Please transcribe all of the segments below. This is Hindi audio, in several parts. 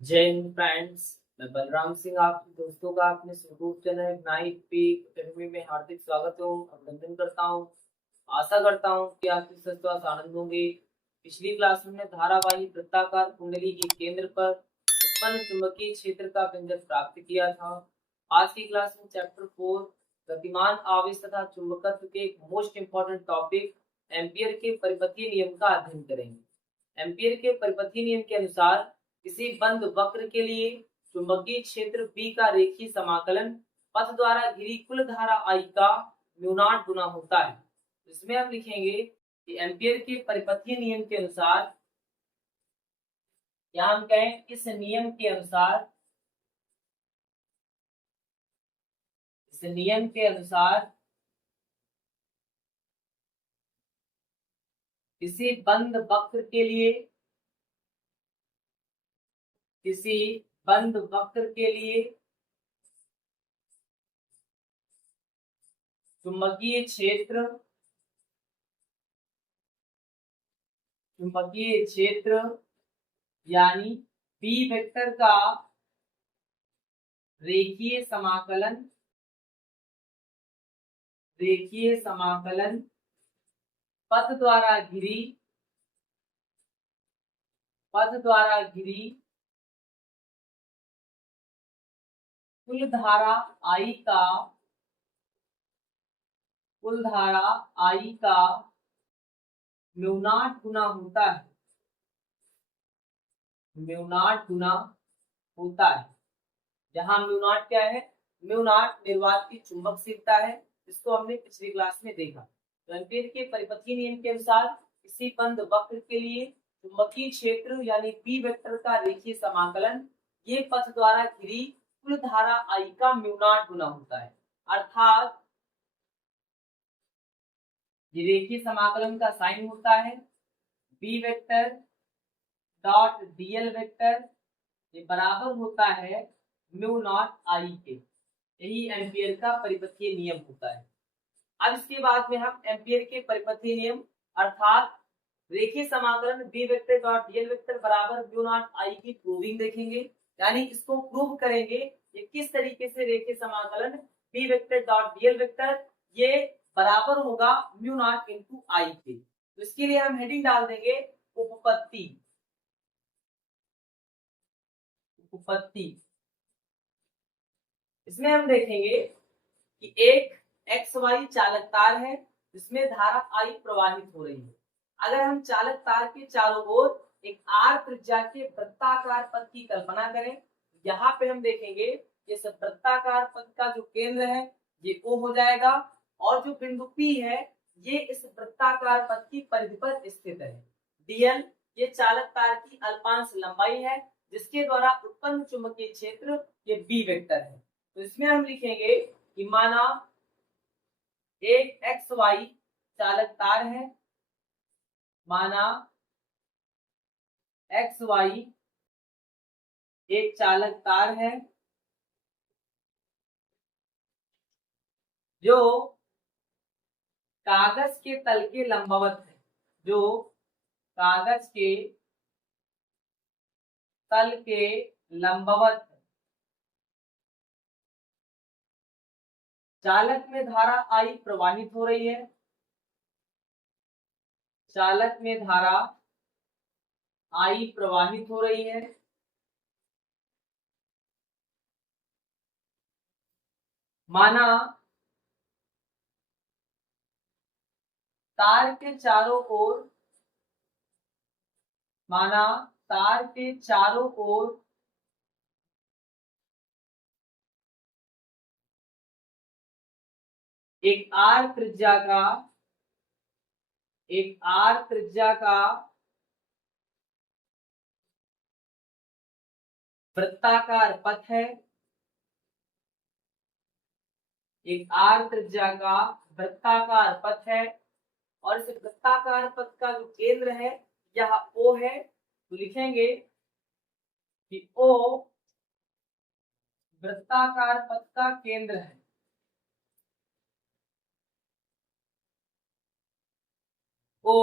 जय हिंद फ्रेंड्स। मैं बलराम सिंह आपके दोस्तों का अपने YouTube channel night peak academy में हार्दिक स्वागत हूँ, अभिनंदन करता हूँ। आशा करता हूँ कि आप इस स्वास्थ्य आनंद होंगे। पिछली क्लास में हमने धारावाही वृत्ताकार कुंडली के केंद्र पर उत्पन्न चुंबकीय क्षेत्र का व्यंजक प्राप्त किया था। आज की क्लास में चैप्टर 4 गतिमान आवेश तथा चुंबकत्व के एक मोस्ट इंपॉर्टेंट टॉपिक एम्पियर के परिपथीय नियम का अध्ययन करेंगे। एम्पियर के परिपथीय नियम के अनुसार किसी बंद वक्र के लिए चुंबकीय क्षेत्र B का रेखीय समाकलन पथ द्वारा घिरी कुल धारा I का म्यू नॉट गुना होता है। इसमें हम लिखेंगे कि एम्पियर के परिपथीय नियम के अनुसार, या हम कहें इस नियम के अनुसार, किसी बंद वक्र के लिए चुंबकीय क्षेत्र यानी बी वेक्टर का रेखीय समाकलन पथ द्वारा घिरी कुल धारा I का म्यू नॉट गुना होता है। जहां म्यू नॉट क्या है? म्यू नॉट निर्वात की चुंबकशीलता है। इसको हमने पिछली क्लास में देखा। तो एम्पीयर के परिपथीय नियम के अनुसार किसी बंद वक्र के लिए चुंबकीय क्षेत्र यानी बी वेक्टर का रेखीय समाकलन ये पथ द्वारा घिरी कुल धारा I का म्यू नॉट गुना होता है। अर्थात ये रेखीय समाकलन का साइन होता है B vector dot DL vector, ये बराबर होता है म्यू नॉट I के। यही एम्पियर का परिपथीय नियम होता है। अब इसके बाद में हम एम्पियर के परिपथीय नियम अर्थात रेखीय समाकलन B vector dot DL vector बराबर म्यू नॉट I की प्रूविंग देखेंगे। यानी इसको प्रूव करेंगे ये किस तरीके से रेखीय समाकलन B vector dot DL vector ये बराबर होगा म्यू नॉट इनटू I के। तो इसके लिए हम हेडिंग डाल देंगे उपपत्ति। इसमें हम देखेंगे कि एक एक्स वाई चालक तार है जिसमें धारा I प्रवाहित हो रही है। अगर हम चालक तार के चारों ओर एक आर त्रिज्या के वृत्ताकार पथ की कल्पना करें, यहाँ पे हम देखेंगे इस वृत्ताकार पथ का जो केंद्र है ये O हो जाएगा और जो बिंदु P है ये इस वृत्ताकार पथ की परिधि पर स्थित है। dl ये चालक तार की अल्पांश लंबाई है जिसके द्वारा उत्पन्न चुंबकीय क्षेत्र ये B वेक्टर है। तो इसमें हम लिखेंगे कि माना एक एक्स वाई चालक तार है, माना एक्स वाई एक चालक तार है जो कागज के तल के लंबवत है, जो कागज के तल के लंबवत है। चालक में धारा I प्रवाहित हो रही है, चालक में धारा I प्रवाहित हो रही है। माना तार के चारों ओर एक आर त्रिज्या का वृत्ताकार पथ है, एक आर त्रिज्या का वृत्ताकार पथ है और इस वृत्ताकार पथ का जो केंद्र है यह O है। तो लिखेंगे कि O वृत्ताकार पथ का केंद्र है। O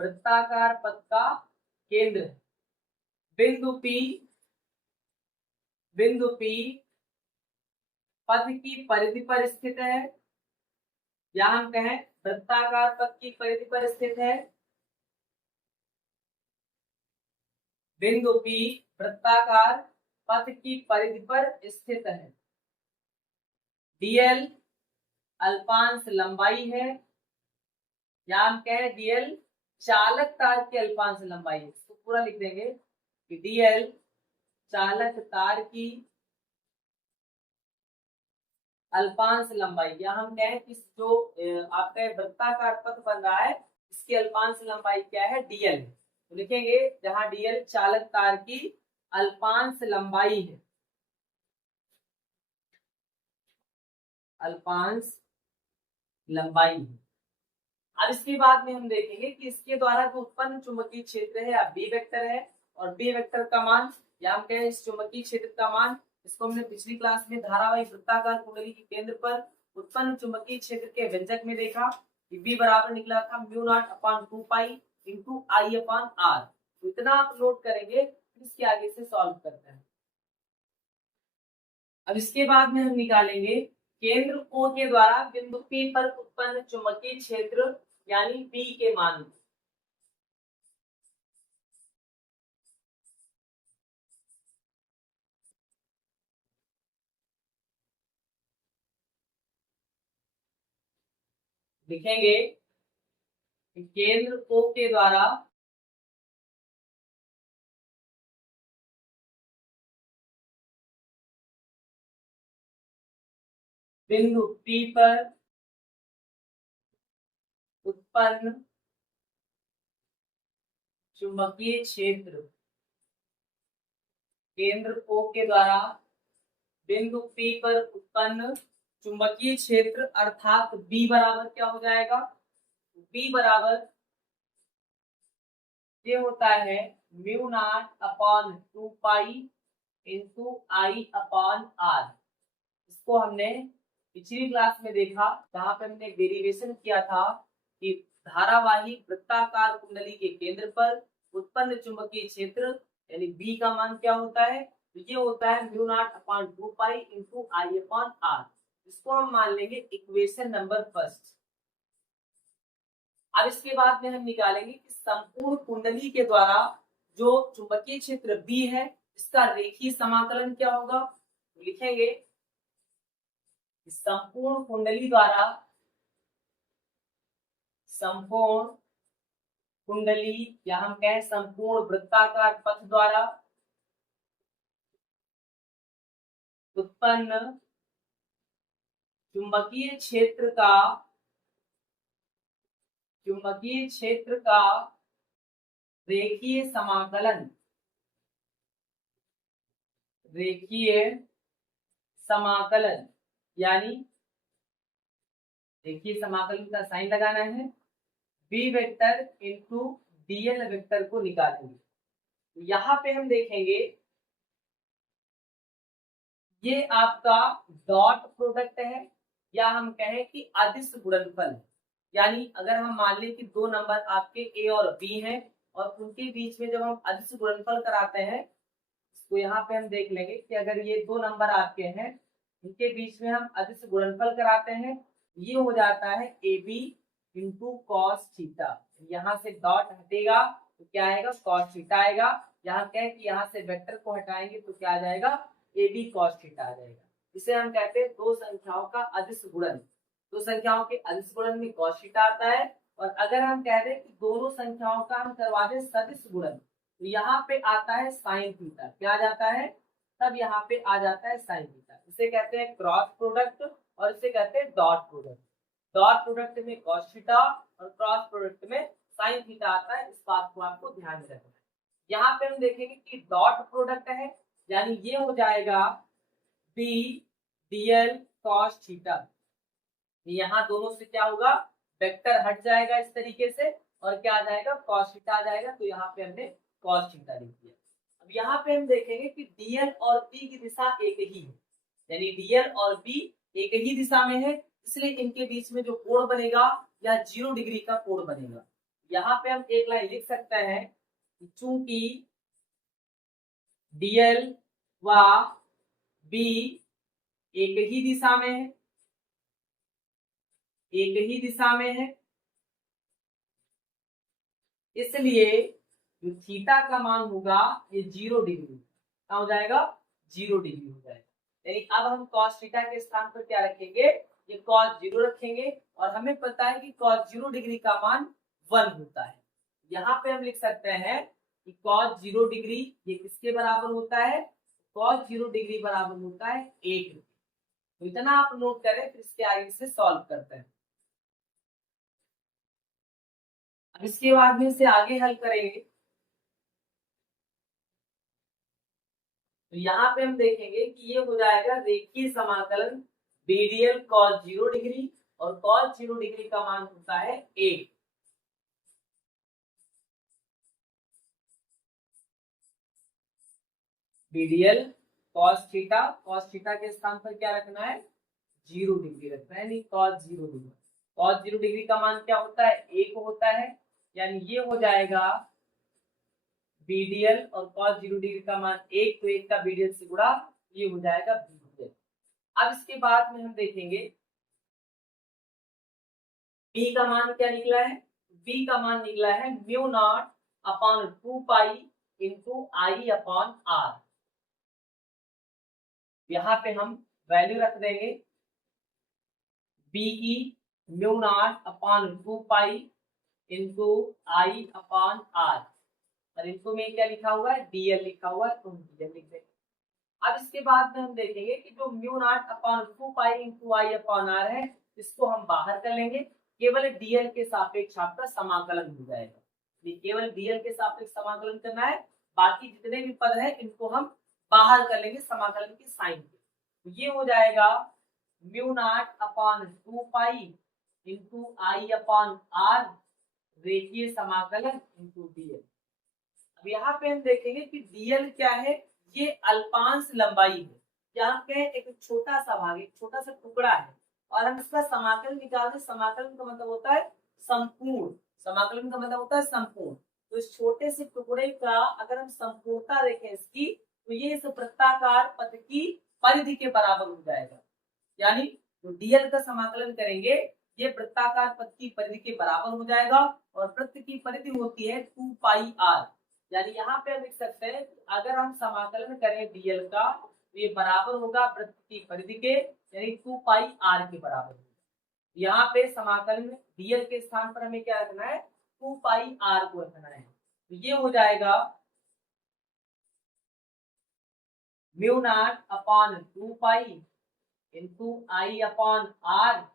वृत्ताकार पथ का केंद्र है। बिंदु P बिंदु P पथ की परिधि पर स्थित है, या हम कहें वृत्ताकार पथ की परिधि पर स्थित है। बिंदु P वृत्ताकार पथ की परिधि पर स्थित है। dl अल्पांश लंबाई है, या हम कहें dl चालक तार की अल्पांश लंबाई है। इसको पूरा लिख देंगे कि dl चालक तार की अल्पांश लंबाई, या हम कहें कि जो आपका वृत्ताकार पथ बन रहा है इसकी अल्पांश लंबाई क्या है, dl। तो लिखेंगे जहां dl चालक तार की अल्पांश लंबाई है, अल्पांश लंबाई है। अब इसके बाद में हम देखेंगे कि इसके द्वारा जो उत्पन्न चुंबकीय क्षेत्र है या बी वेक्टर है, और बी वेक्टर का मान, या हम कहें इस चुंबकीय क्षेत्र का मान, इसको हमने पिछली क्लास में धारावाही वृत्ताकार कुंडली के केंद्र पर उत्पन्न चुंबकीय क्षेत्र के व्यंजक में देखा कि बी बराबर निकला था μ0/2 इंटू I/r। तो इतना आप नोट करेंगे, इसके आगे से सॉल्व करते हैं। अब इसके बाद में हम निकालेंगे केंद्र O के द्वारा बिंदु P पर उत्पन्न चुंबकीय क्षेत्र यानी B के मान। लिखेंगे केंद्र O के द्वारा बिंदु P पर उत्पन्न चुंबकीय क्षेत्र, केंद्र O के द्वारा बिंदु P पर उत्पन्न चुंबकीय क्षेत्र अर्थात B बराबर क्या हो जाएगा, B बराबर ये होता है μ0/2 इंटू I/r। इसको हमने पिछली क्लास में देखा, जहां पे हमने डेरिवेशन किया था कि धारावाही वृत्ताकार कुंडली के केंद्र पर उत्पन्न चुंबकीय क्षेत्र यानी B का मान क्या होता है, तो ये होता है μ0/2 इंटू I/r। इसको हम मान लेंगे इक्वेशन नंबर फर्स्ट। अब इसके बाद में हम निकालेंगे कि संपूर्ण कुंडली के द्वारा जो चुंबकीय क्षेत्र B है इसका रेखीय समाकलन क्या होगा। तो लिखेंगे संपूर्ण कुंडली द्वारा, संपूर्ण कुंडली या हम कहें संपूर्ण वृत्ताकार पथ द्वारा उत्पन्न चुंबकीय क्षेत्र का, चुंबकीय क्षेत्र का रेखीय समाकलन, रेखीय समाकलन यानी रेखीय समाकलन का साइन लगाना है, B vector into DL vector को निकालेंगे। तो यहाँ पे हम देखेंगे ये आपका डॉट प्रोडक्ट है, या हम कहें कि अदिश गुणनफल। यानी अगर हम मान लें कि दो नंबर आपके ए और बी हैं और उनके बीच में जब हम अदिश गुणनफल कराते हैं तो यहाँ पे हम देख लेंगे कि अगर ये दो नंबर आपके हैं इनके बीच में हम अदिश गुणनफल कराते हैं, ये हो जाता है A B into cos theta. यहाँ से डॉट हटेगा तो क्या आएगा, कॉस थीटा आएगा। यहाँ कहें कि यहाँ से वेक्टर को हटाएंगे तो क्या आ जाएगा, ए बी कॉस थीटा आ जाएगा। इसे हम कहते हैं दो संख्याओं का अदिश गुणन। दो संख्याओं के अदिश गुणन में कॉस थीटा आता है, और अगर हम कह दें कि दोनों संख्याओं का हम करवा दें सदिश गुणन तो यहाँ पे आता है साइन थीटा। क्या आ जाता है, तब यहाँ पे आ जाता है साइन थीटा। इसे कहते हैं क्रॉस प्रोडक्ट और इसे कहते हैं डॉट प्रोडक्ट। डॉट प्रोडक्ट में कॉस थीटा और क्रॉस प्रोडक्ट में साइन थीटा आता है। इस बात को आपको ध्यान में रखना है। यहाँ पे हम देखेंगे कि डॉट प्रोडक्ट है यानी ये हो जाएगा बी डीएल कॉस थीटा। यहाँ दोनों से क्या होगा, वेक्टर हट जाएगा इस तरीके से और क्या आ जाएगा, कॉस थीटा आ जाएगा। तो यहाँ पे हमने कॉस थीटा लिख दिया। अब यहाँ पे हम देखेंगे कि डीएल और बी की दिशा एक ही है, यानी डीएल और बी एक ही दिशा में है, इसलिए इनके बीच में जो कोण बनेगा या 0 डिग्री का कोण बनेगा। यहाँ पे हम एक लाइन लिख सकते हैं, चूंकि डीएल व बी एक ही दिशा में है, एक ही दिशा में है, इसलिए जो थीटा का मान होगा ये 0 डिग्री, क्या हो जाएगा, 0 डिग्री हो जाएगा। यानी अब हम cos थीटा के स्थान पर क्या रखेंगे, ये cos 0 रखेंगे, और हमें पता है कि cos 0 डिग्री का मान 1 होता है। यहाँ पे हम लिख सकते हैं कि cos 0 डिग्री ये किसके बराबर होता है, cos 0 डिग्री बराबर होता है 1। तो इतना आप नोट करें, फिर इसके आगे से सॉल्व करते हैं। अब इसके बाद में से आगे हल करेंगे, तो यहाँ पे हम देखेंगे कि ये हो जाएगा रेखीय समाकलन बीडीएल cos 0 डिग्री, और cos 0 डिग्री का मान होता है 1। बीडीएल cos थीटा के स्थान पर क्या रखना है, 0 डिग्री रखना है, नहीं cos 0 डिग्री। cos 0 डिग्री का मान क्या होता है, 1 होता है, यानी ये हो जाएगा बीडीएल, और cos 0 डिग्री का मान 1, तो 1 का बीडीएल से गुणा, ये हो जाएगा बीडीएल। अब इसके बाद में हम देखेंगे बी का मान क्या निकला है, बी का मान निकला है mu naught upon 2 pi into I upon R. यहाँ पे हम वैल्यू रख देंगे बी की mu naught upon 2 pi into I upon R, और इनको में क्या लिखा हुआ है, डीएल लिखा हुआ है, तो हम डीएल लिख देंगे। अब इसके बाद में हम देखेंगे कि जो mu naught upon 2 pi into I upon R है, इसको हम बाहर कर लेंगे, केवल डीएल के सापेक्ष आपका समाकलन हो जाएगा। ये केवल डीएल के सापेक्ष समाकलन करना है, बाकी जितने भी पद है इनको हम बाहर कर लेंगे समाकलन के साइन पे। तो ये हो जाएगा mu naught upon 2 pi into I upon R रेखीय समाकलन इंटू डीएल। अब यहाँ पे हम देखेंगे कि डीएल क्या है, ये अल्पांश लंबाई है, यहाँ पे एक छोटा सा भाग, एक छोटा सा टुकड़ा है, और हम इसका समाकलन निकालते हैं। समाकलन का मतलब होता है संपूर्ण, समाकलन का मतलब होता है संपूर्ण। तो इस छोटे से टुकड़े का अगर हम संपूर्णता देखें इसकी, तो ये इस वृत्ताकार पथ की परिधि के बराबर हो जाएगा। यानी जो डीएल का समाकलन करेंगे ये वृत्ताकार पथ की परिधि के बराबर हो जाएगा, और वृत्त की परिधि होती है 2 पाई आर। यानी यहाँ पे हम लिख सकते हैं अगर हम समाकलन करें डीएल का, तो ये बराबर होगा वृत्त की परिधि के, यानी 2 पाई आर के बराबर। यहाँ पे समाकलन डीएल के स्थान पर हमें क्या रखना है, 2 पाई आर को रखना है। तो ये हो जाएगा mu naught upon 2 pi into I upon R,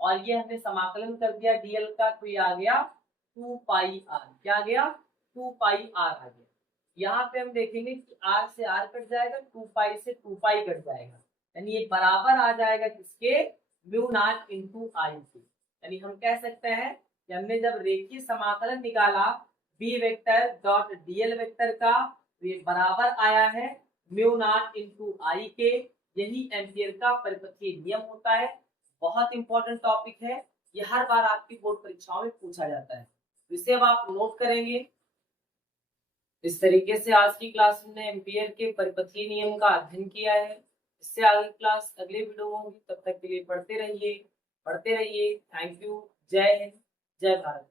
और ये हमने समाकलन कर दिया डीएल का, तो ये आ गया 2 पाई आर। क्या आ गया, 2 पाई आर आ गया। यहाँ पे हम देखेंगे कि आर से आर कट जाएगा, 2 पाई से 2 पाई कट जाएगा, यानी ये बराबर आ जाएगा किसके, म्यू नॉट इंटू आई के। यानी हम कह सकते हैं कि हमने जब रेखीय समाकलन निकाला B vector dot DL vector का, तो ये बराबर आया है म्यू नॉट इंटू आई के। यही एम्पियर का परिपथीय नियम होता है। बहुत इंपॉर्टेंट टॉपिक है, ये हर बार आपकी बोर्ड परीक्षाओं में पूछा जाता है, तो इसे अब आप नोट करेंगे। इस तरीके से आज की क्लास में एम्पियर के परिपथीय नियम का अध्ययन किया है। इससे आगे क्लास अगले वीडियो में होगी, तब तक के लिए पढ़ते रहिए। Thank you. जय हिंद, जय भारत।